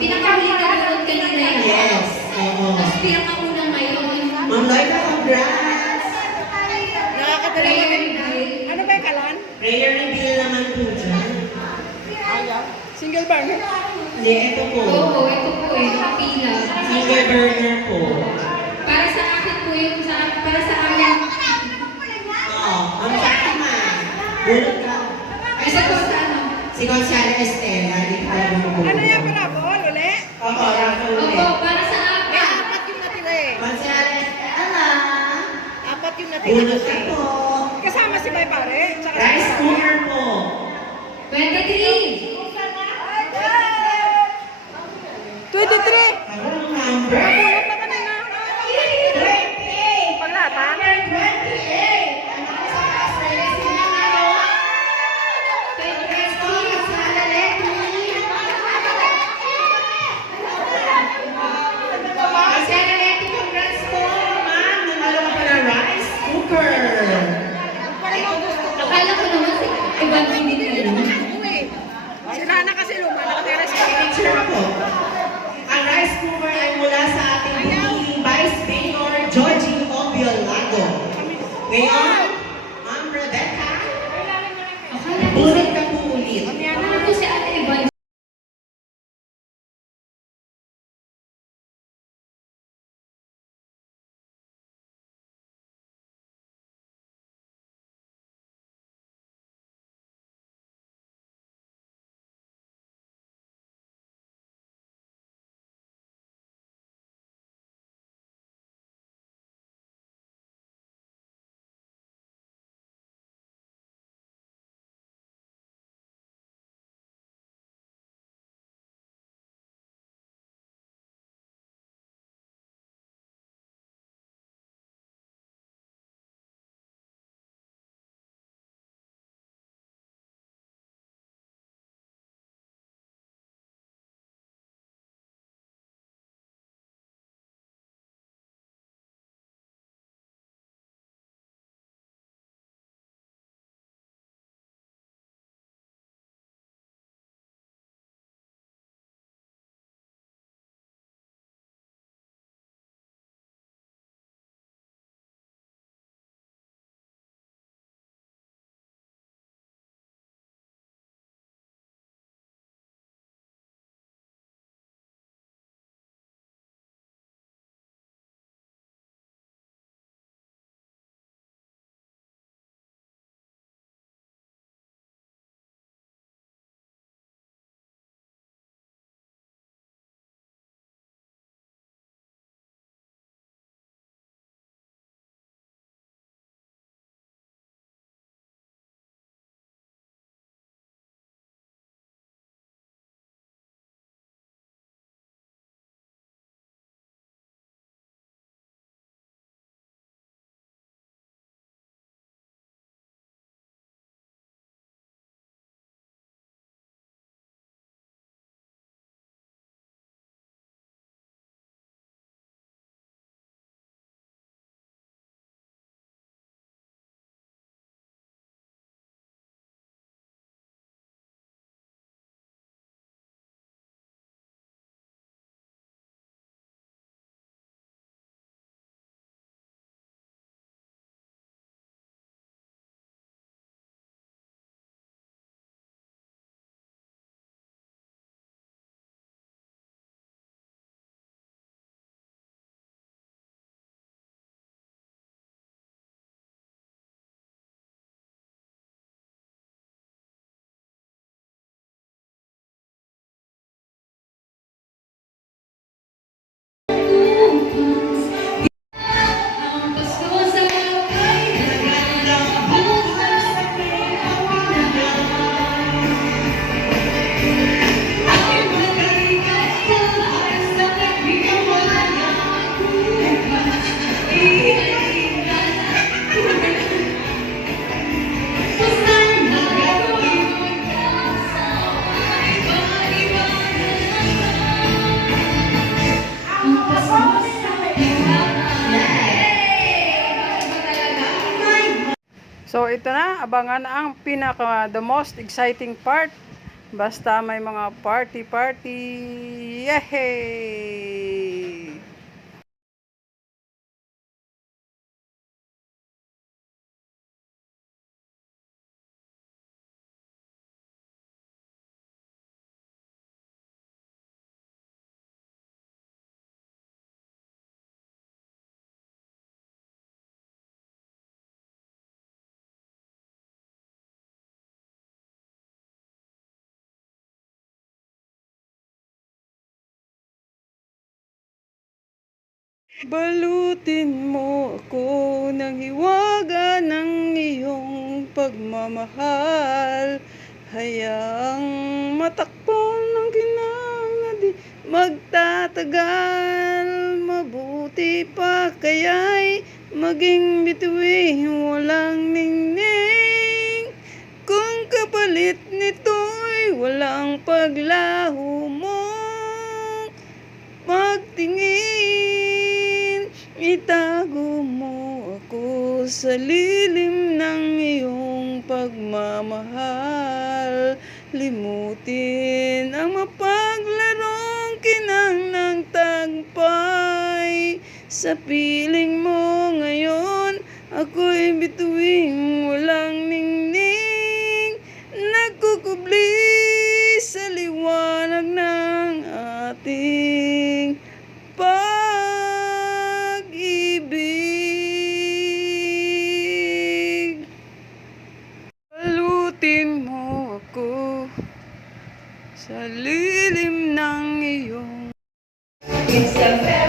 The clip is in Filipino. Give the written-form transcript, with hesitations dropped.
Pinakahuli na doon kanina yan. Yes. Oo. Tapos pinakauna ngayon. Ma'am Lloyd, congrats! Nakakadalawa na. Ano ba yung kalan? Prayer reveal naman po dyan. Single burner? Hindi, ito po. Oo, ito po eh. Nakapila. Single burner po. Para sa akin po yung para sa amin. Oo. Ma'am Fatima. Bulot ka. Kasi po sa ano? Si Gonzalo Estela. Di pa alam mo po. Ano yan para ball? Uli? Oo, raffle Opo, ulit. para sa Eh, akin. apat yung natira eh. Gonzalo Estela. Apat yung natira. Bulot ka po. Kasama si Bay Pare. Tsaka si Rice cooker po. 23. 23! Ako ang number. Napulot na kanina. 28. Paglatan? 28. Akala ko naman si ibang hindi na Uy. Si Rana kasi luma. Nakatira siya. Ang rice cooker ay mula sa ating buting Vice Mayor Georgie Obiolago. Ngayon, Ma'am Rebecca, Akala ko bulit ka po ulit. Akala ko si Ate Ivan. So ito na, abangan ang the most exciting part Basta may mga party-party. Yehey! Balutin mo ako ng hiwaga ng iyong pagmamahal. Hayaang matakpan ng ginang na di magtatagal. Mabuti pa kaya'y maging bituin walang ningning. Kung kapalit nito'y walang paglaho mo magtingin, itago mo ako sa lilim ng iyong pagmamahal. Limutin ang mapaglarong kinang ng tagpay. Sa piling mo ngayon, ako'y bituing walang ningning. Nagkukubli sa liwanag ng ating pag-ibig. Balutin mo ako sa lilim ng iyong It's a